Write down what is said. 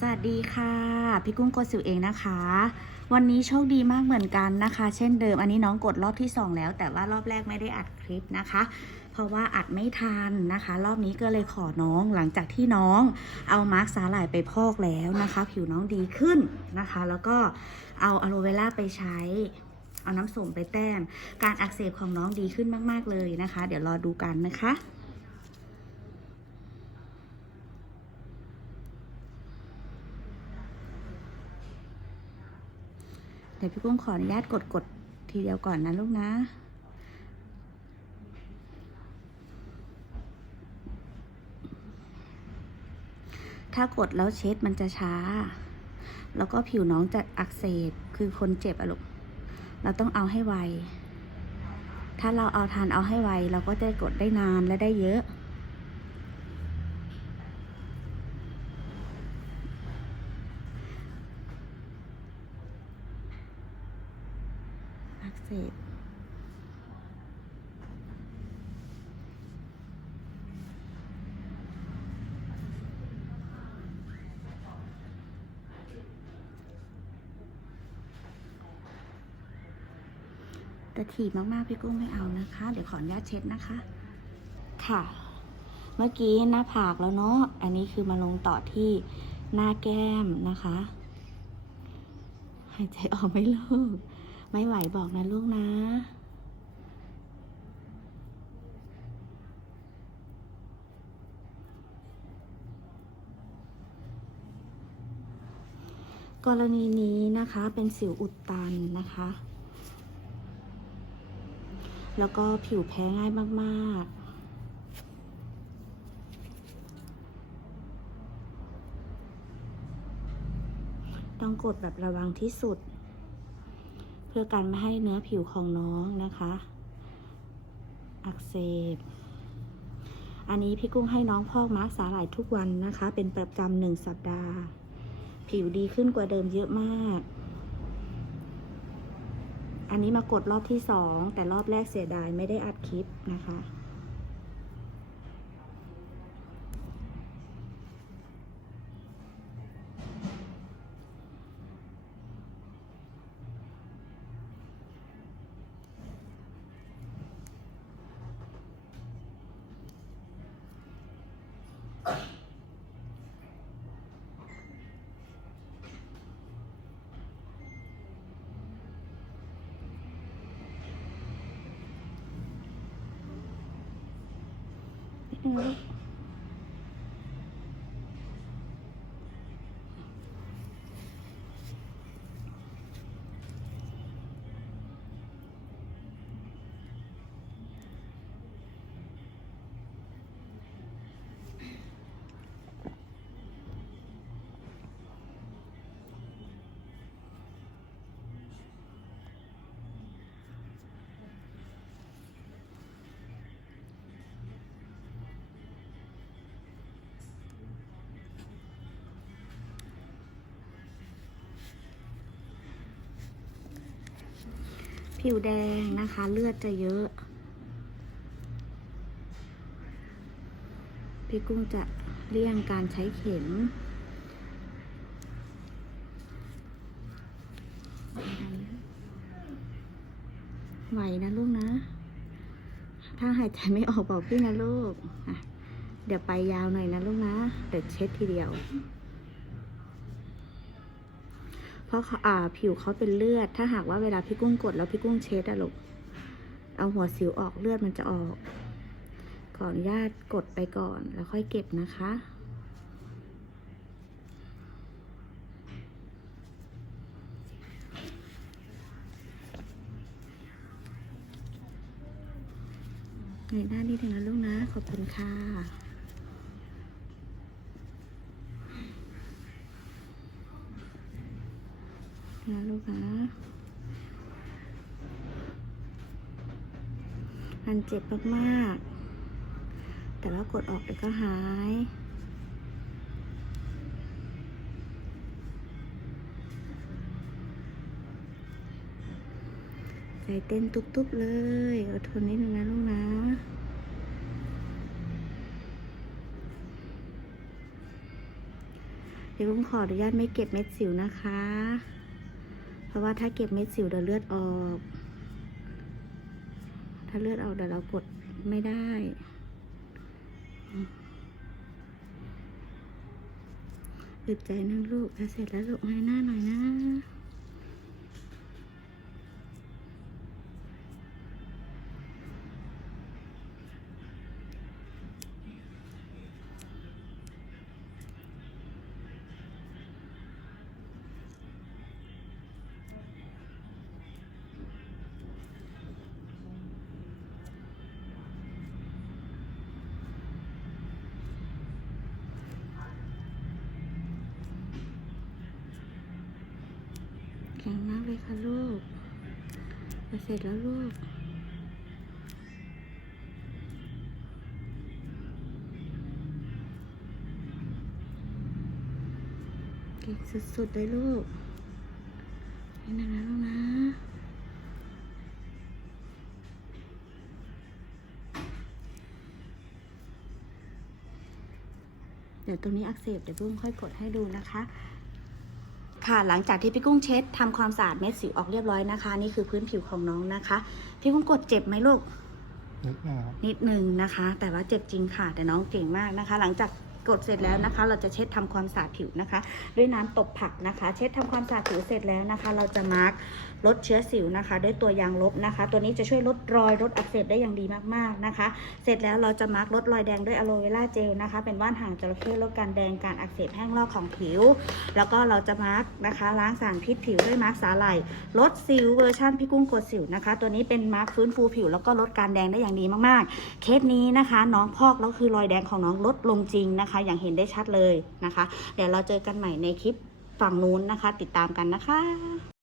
สวัสดีค่ะ พี่กุ้งกดสิวเองนะคะ วันนี้โชคดีมากเหมือนกันนะคะ เช่นเดิมอันนี้น้องกดรอบที่ 2 แล้ว แต่ว่ารอบแรกไม่ได้อัดคลิปนะคะ เพราะว่าอัดไม่ทันนะคะ รอบนี้ก็เลยขอน้องหลังจากที่น้องเอามาร์คสาหร่ายไปพอกแล้วนะคะ ผิวน้องดีขึ้นนะคะ แล้วก็เอาอะโลเวล่าไปใช้เอาน้ำส้มไปแต้ม การอักเสบของน้องดีขึ้นมาก ๆ เลยนะคะ เดี๋ยวรอดูกันนะคะ เดี๋ยวพี่กุ้งขออนุญาตกดกดทีเดียวก่อนนะลูกนะถ้ากดแล้วเช็ดมันจะช้า แล้วก็ผิวน้องจะอักเสบ คือคนเจ็บอะลูก เราต้องเอาให้ไว ถ้าเราเอาทานเอาให้ไว เราก็จะกดได้นานและได้เยอะ อักเสบ แต่ถีบมากๆพี่กุ้งไม่เอานะคะ เดี๋ยวขออนุญาตเช็ดนะคะ ค่ะ เมื่อกี้หน้าผากแล้วเนาะ อันนี้คือมาลงต่อที่หน้าแก้มนะคะหายใจออกไม่ลิกไม่ไหวบอกนะลูกนะ กรณีนี้นะคะเป็นสิวอุดตันนะคะ แล้วก็ผิวแพ้ง่ายมากๆต้องกดแบบระวังที่สุด เพื่อการไม่ให้เนื้อผิวของน้องนะคะ อักเสบ อันนี้พี่กุ้งให้น้องพอกมาร์คสาหร่ายทุกวันนะคะ เป็นประจำหนึ่งสัปดาห์ ผิวดีขึ้นกว่าเดิมเยอะมาก อันนี้มากดรอบที่สองแต่รอบแรกเสียดายไม่ได้อัดคลิปนะคะ นิ ผิวแดงนะคะเลือดจะเยอะ พี่กุ้งจะเลี่ยงการใช้เข็มไหวนะลูกนะ ถ้าหายใจไม่ออกบอกพี่นะลูก เดี๋ยวไปยาวหน่อยนะลูกนะ เดี๋ยวเช็ดทีเดียว เพราะอ่าผิวเขาเป็นเลือด ถ้าหากว่าเวลาพี่กุ้งกดแล้วพี่กุ้งเช็ดอะลูกเอาหัวสิวออกเลือดมันจะออก ขออนุญาตกดไปก่อนแล้วค่อยเก็บนะคะ ในหน้านี้ถึงนะลูกนะ ขอบคุณค่ะ นะลูกนะมันเจ็บมากๆ แต่ว่ากดออกเดี๋ยวก็หายใจเต้นตุบๆเลยอดทนนิดนึงนะลูกนะเดี๋ยวผมขออนุญาตไม่เก็บเม็ดสิวนะคะ ราะว่าถ้าเก็บเม็ดสิวเดี๋ยวเลือดออก ถ้าเลือดออกเดี๋ยวเรากดไม่ได้อืมอึดใจนังลูกถ้าเสร็จแล้วลูกให้หน้าหน่อยนะ ข็งมากเลยค่ะลูกเสร็จแล้วลูกเก่งสุดๆเลยลูกนานนะลูกนะเดี๋ยวตรงนี้อักเสบเดี๋ยวปุ้งค่อยกดให้ดูนะคะ ค่ะหลังจากที่พี่กุ้งเช็ดทำความสะอาดเม็ดสิวออกเรียบร้อยนะคะ นี่คือพื้นผิวของน้องนะคะ พี่กุ้งกดเจ็บไหมลูกนิดหนึงครับนิดนึงนะคะ แต่ว่าเจ็บจริงค่ะ แต่น้องเก่งมากนะคะ หลังจาก กดเสร็จแล้วนะคะ เราจะเช็ดทำความสะอาดผิวนะคะ ด้วยน้ำตบผักนะคะ เช็ดทำความสะอาดผิวเสร็จแล้วนะคะ เราจะมาร์กลดเชื้อสิวนะคะ ด้วยตัวยางลบนะคะ ตัวนี้จะช่วยลดรอยลดอักเสบได้อย่างดีมากๆนะคะ เสร็จแล้วเราจะมาร์กลดรอยแดงด้วยอะโลเวราเจลนะคะ เป็นว่านหางจระเข้ลดการแดงการอักเสบแห้งลอกของผิว แล้วก็เราจะมาร์กนะคะล้างสารพิษผิวด้วยมาร์กสาหร่ายลดสิวเวอร์ชันพี่กุ้งกดสิวนะคะ ตัวนี้เป็นมาร์กฟื้นฟูผิว แล้วก็ลดการแดงได้อย่างดีมากๆ เคสนี้นะคะ น้องพอกแล้วคือรอยแดงของน้องลดลงจริงนะคะอย่างเห็นได้ชัดเลยนะคะ เดี๋ยวเราเจอกันใหม่ในคลิปฝั่งนู้นนะคะ ติดตามกันนะคะ